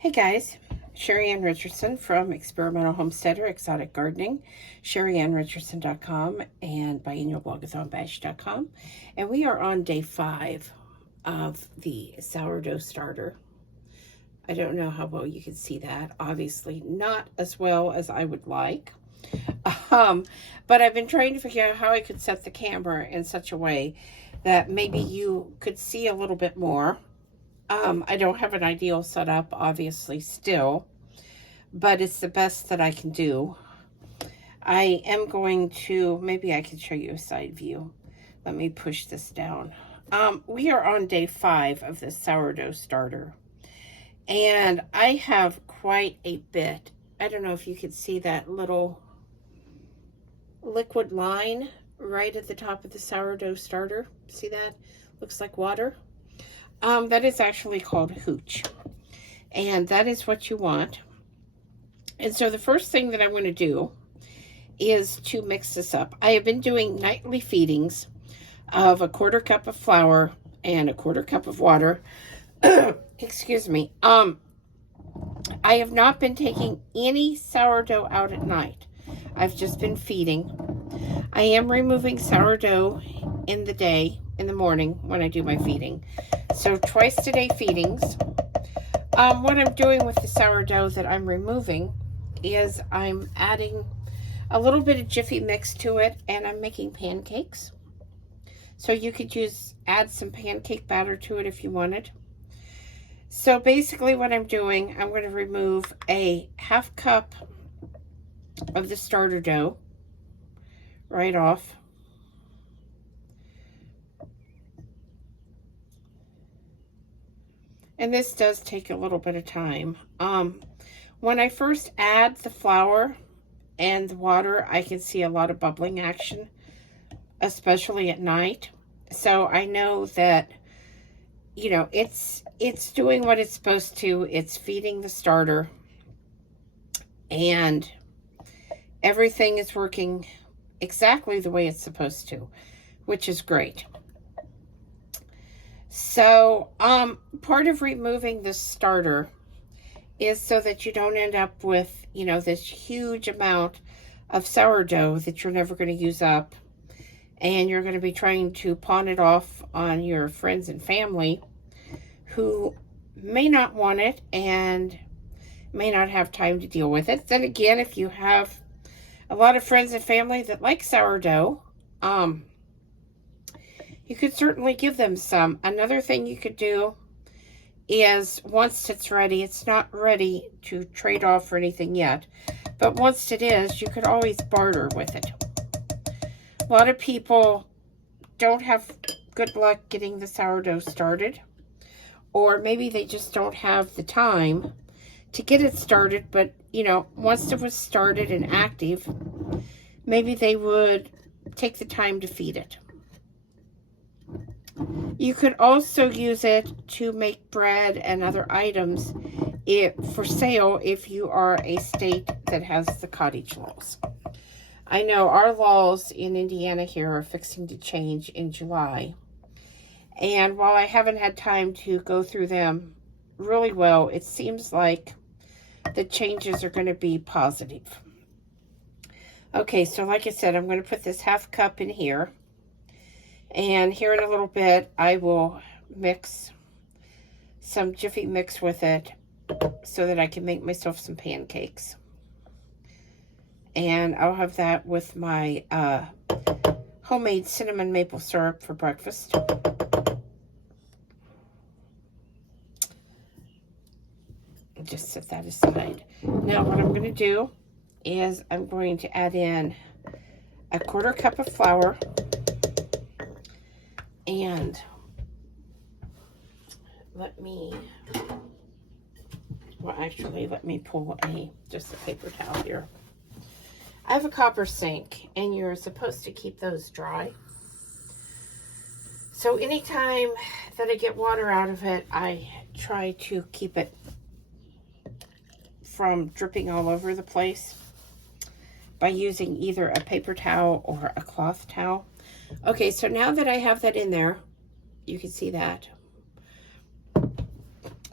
Hey guys, Sheri and Richerson from Experimental Homesteader Exotic Gardening, SheriAnnRicherson.com and biannualblogethonbash.com. And we are on day 5 of the sourdough starter. I don't know how well you can see that. Obviously not as well as I would like. But I've been trying to figure out how I could set the camera in such a way that maybe you could see a little bit more. I don't have an ideal setup, obviously, still, but it's the best that I can do. I am going to, maybe I can show you a side view. Let me push this down. We are on day 5 of the sourdough starter, and I have quite a bit. I don't know if you can see that little liquid line right at the top of the sourdough starter. See that? Looks like water. That is actually called hooch, and that is what you want. And so the first thing that I'm going to do is to mix this up. I have been doing nightly feedings of 1/4 cup of flour and 1/4 cup of water. Excuse me. I have not been taking any sourdough out at night. I've just been feeding. I am removing sourdough in the day, in the morning when I do my feeding. So twice a day feedings. What I'm doing with the sourdough that I'm removing is I'm adding a little bit of Jiffy mix to it, and I'm making pancakes. So you could add some pancake batter to it if you wanted. So basically what I'm doing, I'm going to remove a 1/2 cup of the starter dough right off. And this does take a little bit of time. When I first add the flour and the water, I can see a lot of bubbling action, especially at night. So I know that, you know, it's doing what it's supposed to. It's feeding the starter, and everything is working exactly the way it's supposed to, which is great. So, part of removing the starter is so that you don't end up with, you know, this huge amount of sourdough that you're never going to use up, and you're going to be trying to pawn it off on your friends and family who may not want it and may not have time to deal with it. Then again, if you have a lot of friends and family that like sourdough, you could certainly give them some. Another thing you could do is, once it's ready, it's not ready to trade off or anything yet, but once it is, you could always barter with it. A lot of people don't have good luck getting the sourdough started, or maybe they just don't have the time to get it started, but, you know, once it was started and active, maybe they would take the time to feed it. You could also use it to make bread and other items for sale if you are a state that has the cottage laws. I know our laws in Indiana here are fixing to change in July. And while I haven't had time to go through them really well, it seems like the changes are going to be positive. Okay, so like I said, I'm going to put this 1/2 cup in here. And here in a little bit, I will mix some Jiffy mix with it so that I can make myself some pancakes. And I'll have that with my homemade cinnamon maple syrup for breakfast. Just set that aside. Now what I'm going to do is I'm going to add in 1/4 cup of flour. And let me pull just a paper towel here. I have a copper sink, and you're supposed to keep those dry. So anytime that I get water out of it, I try to keep it from dripping all over the place by using either a paper towel or a cloth towel. Okay, so now that I have that in there, you can see that.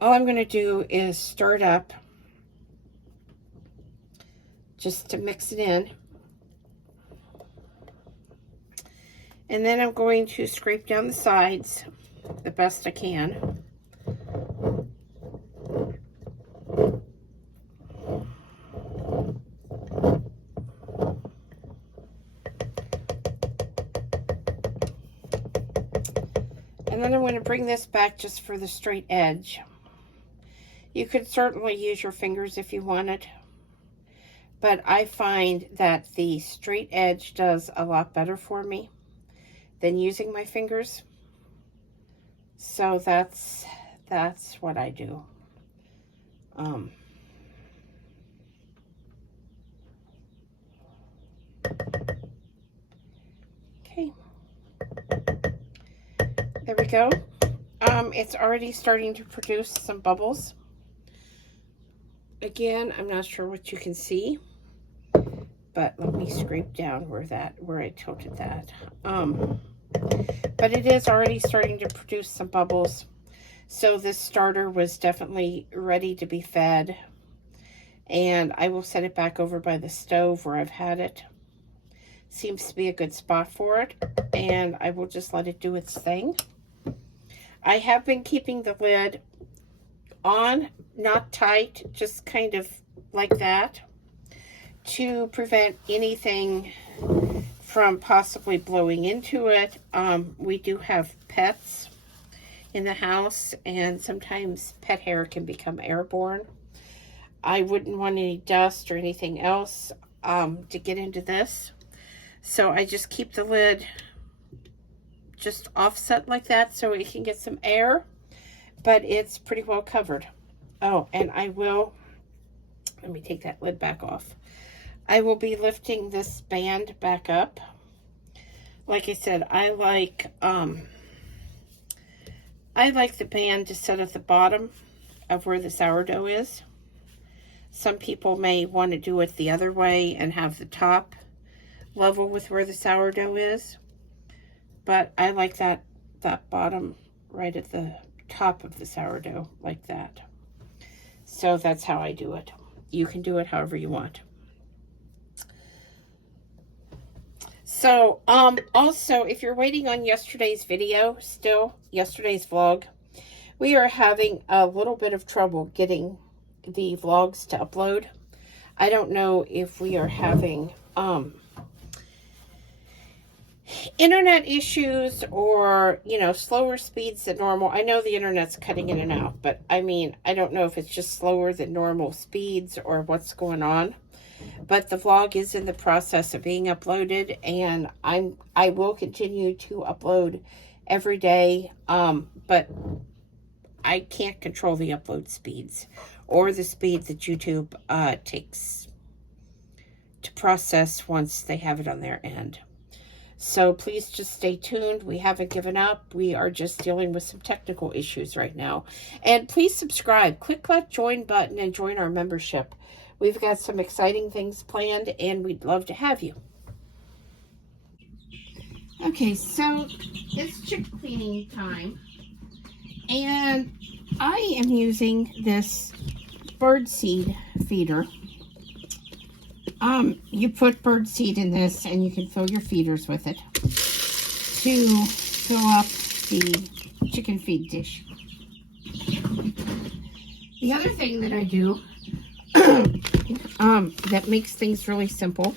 all I'm going to do is stir it up just to mix it in. And then I'm going to scrape down the sides the best I can. And then I'm going to bring this back just for the straight edge. You could certainly use your fingers if you wanted, but I find that the straight edge does a lot better for me than using my fingers. So that's what I do. Okay. There we go. It's already starting to produce some bubbles. Again, I'm not sure what you can see, but let me scrape down where I tilted that. But it is already starting to produce some bubbles. So this starter was definitely ready to be fed. And I will set it back over by the stove where I've had it. Seems to be a good spot for it. And I will just let it do its thing. I have been keeping the lid on, not tight, just kind of like that, to prevent anything from possibly blowing into it. We do have pets in the house, and sometimes pet hair can become airborne. I wouldn't want any dust or anything else to get into this. So I just keep the lid just offset like that so it can get some air, but it's pretty well covered. Oh, and let me take that lid back off. I will be lifting this band back up. Like I said, I like the band to set at the bottom of where the sourdough is. Some people may want to do it the other way and have the top level with where the sourdough is. But I like that bottom right at the top of the sourdough, like that. So that's how I do it. You can do it however you want. So, also, if you're waiting on yesterday's video, yesterday's vlog, we are having a little bit of trouble getting the vlogs to upload. I don't know if we are having, internet issues or, slower speeds than normal. I know the internet's cutting in and out, but I don't know if it's just slower than normal speeds or what's going on. But the vlog is in the process of being uploaded, and I will continue to upload every day. But I can't control the upload speeds or the speed that YouTube takes to process once they have it on their end. So please just stay tuned. We haven't given up. We are just dealing with some technical issues right now. And please subscribe. Click that join button and join our membership. We've got some exciting things planned, and we'd love to have you. Okay, so it's chick cleaning time. And I am using this birdseed feeder. You put birdseed in this, and you can fill your feeders with it to fill up the chicken feed dish. The other thing that I do that makes things really simple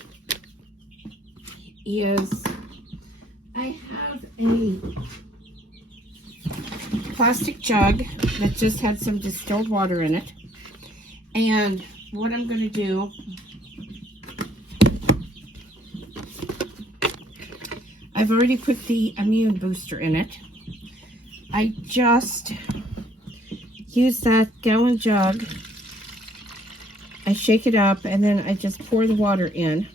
is I have a plastic jug that just had some distilled water in it. And what I'm going to do, I've already put the immune booster in it. I just use that gallon jug. I shake it up, and then I just pour the water in,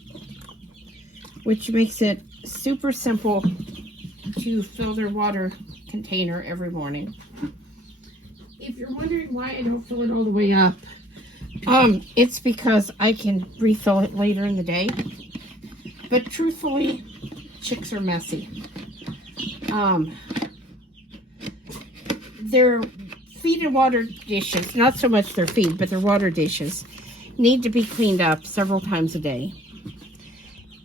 which makes it super simple to fill their water container every morning. If you're wondering why I don't fill it all the way up, it's because I can refill it later in the day. But truthfully, chicks are messy. They're feed and water dishes, not so much their feed, but their water dishes, need to be cleaned up several times a day.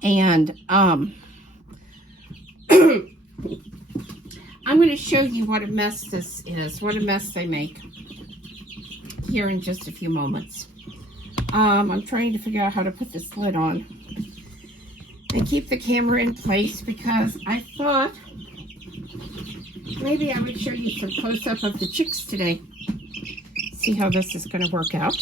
And I'm going to show you what a mess this is, what a mess they make here in just a few moments. I'm trying to figure out how to put this lid on and keep the camera in place because I thought maybe I would show you some close-up of the chicks today. See how this is going to work out.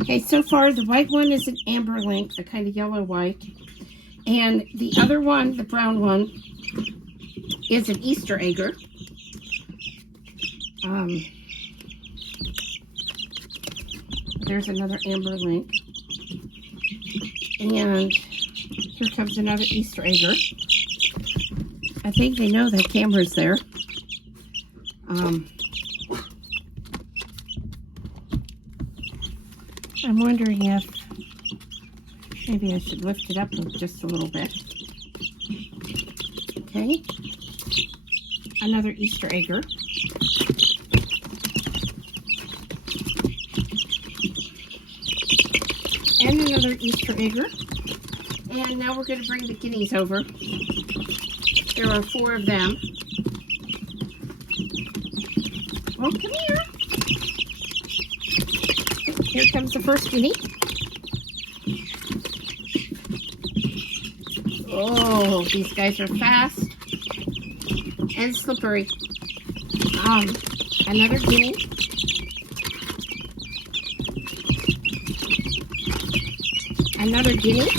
Okay, so far the white one is an amber link, the kind of yellow white. And the other one, the brown one, is an Easter egger. There's another amber link. And here comes another Easter egger. I think they know that camera's there. I'm wondering if maybe I should lift it up just a little bit. Okay. Another Easter egger. And another Easter egger. And now we're going to bring the guineas over. There are 4 of them. Well, come here. Here comes the first guinea. Oh, these guys are fast and slippery. Another guinea. Another guinea.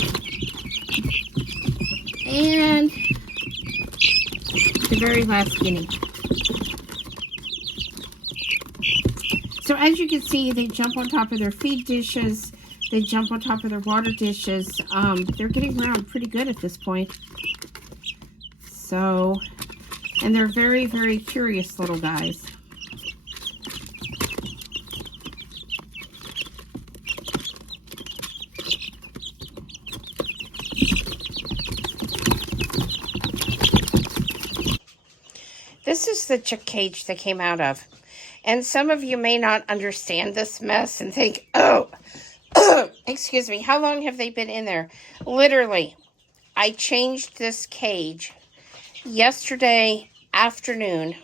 And the very last guinea. So as you can see, they jump on top of their feed dishes. They jump on top of their water dishes. They're getting around pretty good at this point. So, and they're very, very curious little guys. This is the chick cage they came out of. And some of you may not understand this mess and think, oh, excuse me, how long have they been in there? Literally, I changed this cage yesterday afternoon.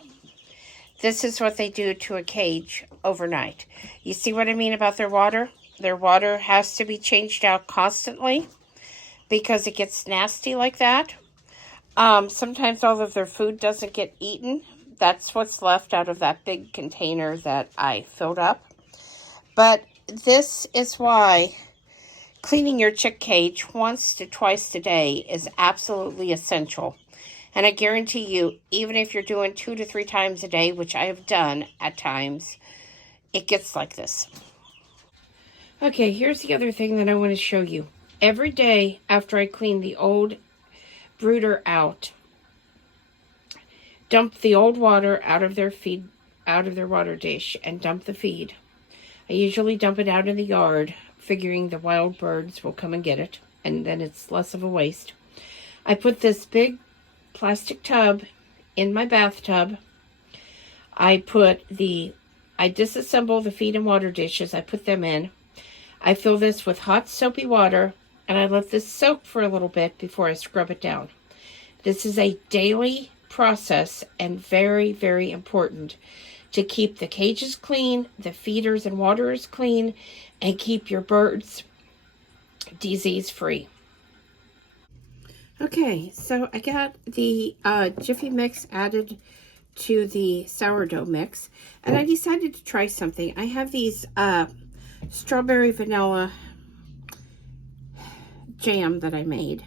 This is what they do to a cage overnight. You see what I mean about their water? Their water has to be changed out constantly because it gets nasty like that. Sometimes all of their food doesn't get eaten. That's what's left out of that big container that I filled up. But this is why cleaning your chick cage once to twice a day is absolutely essential. And I guarantee you, even if you're doing 2 to 3 times a day, which I have done at times, it gets like this. Okay, here's the other thing that I want to show you. Every day after I clean the old brooder out, dump the old water out of their feed, out of their water dish, and dump the feed. I usually dump it out in the yard, figuring the wild birds will come and get it, and then it's less of a waste. I put this big plastic tub in my bathtub. I disassemble the feed and water dishes. I put them in. I fill this with hot soapy water, and I let this soak for a little bit before I scrub it down. This is a daily process and very, very important to keep the cages clean, the feeders and waterers clean, and keep your birds disease-free. Okay, so I got the Jiffy mix added to the sourdough mix, and I decided to try something. I have these strawberry vanilla jam that I made,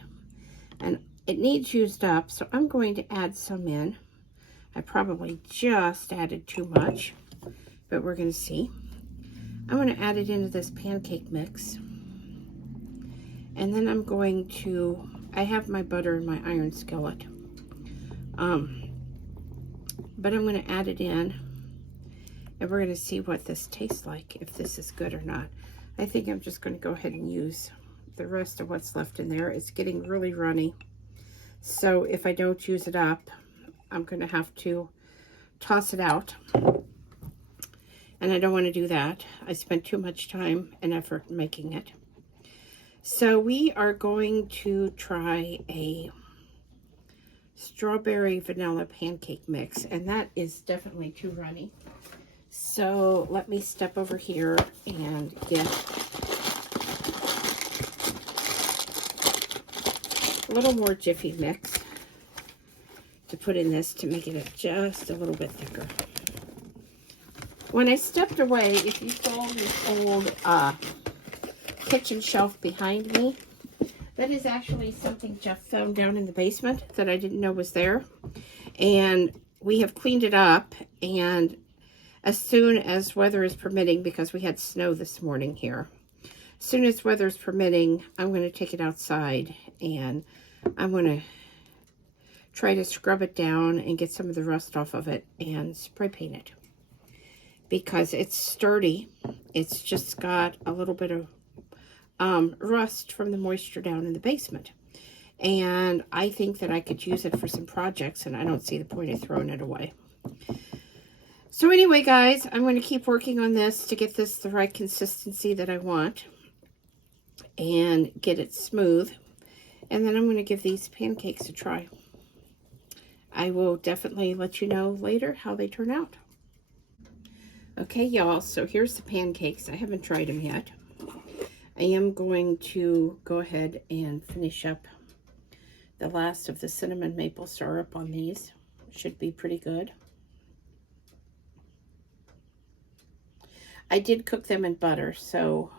and it needs used up, so I'm going to add some in. I probably just added too much, but we're going to see. I'm going to add it into this pancake mix, and then I'm going to, I have my butter in my iron skillet, but I'm going to add it in, and we're going to see what this tastes like, if this is good or not. I think I'm just going to go ahead and use the rest of what's left in there. It's getting really runny. So if I don't use it up, I'm going to have to toss it out. And I don't want to do that. I spent too much time and effort making it. So we are going to try a strawberry vanilla pancake mix. And that is definitely too runny. So let me step over here and get a little more Jiffy mix to put in this to make it just a little bit thicker. When I stepped away, if you saw this old kitchen shelf behind me, that is actually something Jeff found down in the basement that I didn't know was there. And we have cleaned it up, and as soon as weather is permitting, because we had snow this morning here, as soon as weather is permitting, I'm going to take it outside and I'm going to try to scrub it down and get some of the rust off of it and spray paint it. Because it's sturdy. It's just got a little bit of rust from the moisture down in the basement. And I think that I could use it for some projects, and I don't see the point of throwing it away. So anyway, guys, I'm going to keep working on this to get this the right consistency that I want and get it smooth. And then I'm going to give these pancakes a try. I will definitely let you know later how they turn out. Okay, y'all, so here's the pancakes. I haven't tried them yet. I am going to go ahead and finish up the last of the cinnamon maple syrup on these. Should be pretty good. I did cook them in butter, so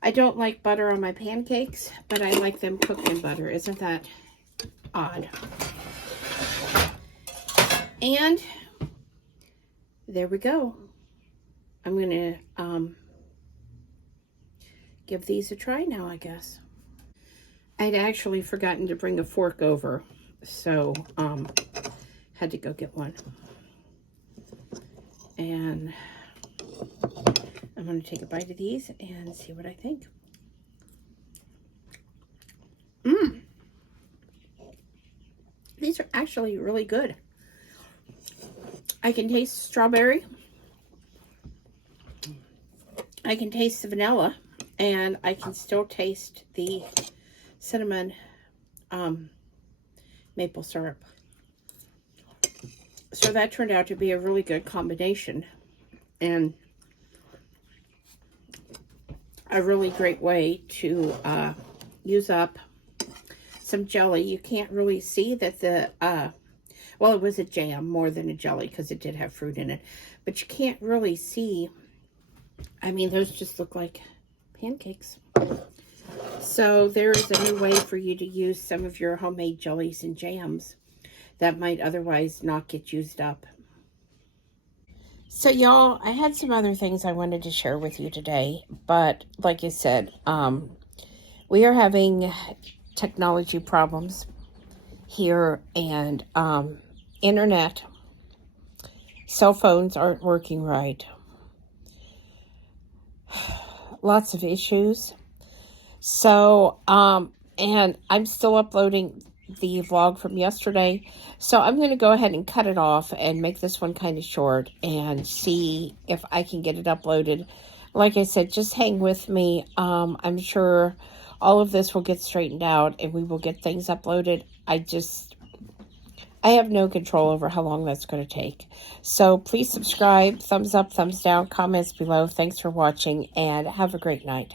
I don't like butter on my pancakes, but I like them cooked in butter. Isn't that odd? And there we go. I'm going to give these a try now, I guess. I'd actually forgotten to bring a fork over, so had to go get one. And I'm going to take a bite of these and see what I think. These are actually really good. I can taste strawberry. I can taste the vanilla, and I can still taste the cinnamon maple syrup. So that turned out to be a really good combination, and a really great way to use up some jelly. You can't really see that the well, it was a jam more than a jelly because it did have fruit in it. But you can't really see. I mean, those just look like pancakes. So there is a new way for you to use some of your homemade jellies and jams that might otherwise not get used up. So y'all, I had some other things I wanted to share with you today. But like I said, we are having technology problems here, and internet, cell phones aren't working right. Lots of issues. So, and I'm still uploading the vlog from yesterday. So I'm going to go ahead and cut it off and make this one kind of short and see if I can get it uploaded. Like I said, just hang with me. I'm sure all of this will get straightened out and we will get things uploaded. I have no control over how long that's going to take. So please subscribe, thumbs up, thumbs down, comments below. Thanks for watching, and have a great night.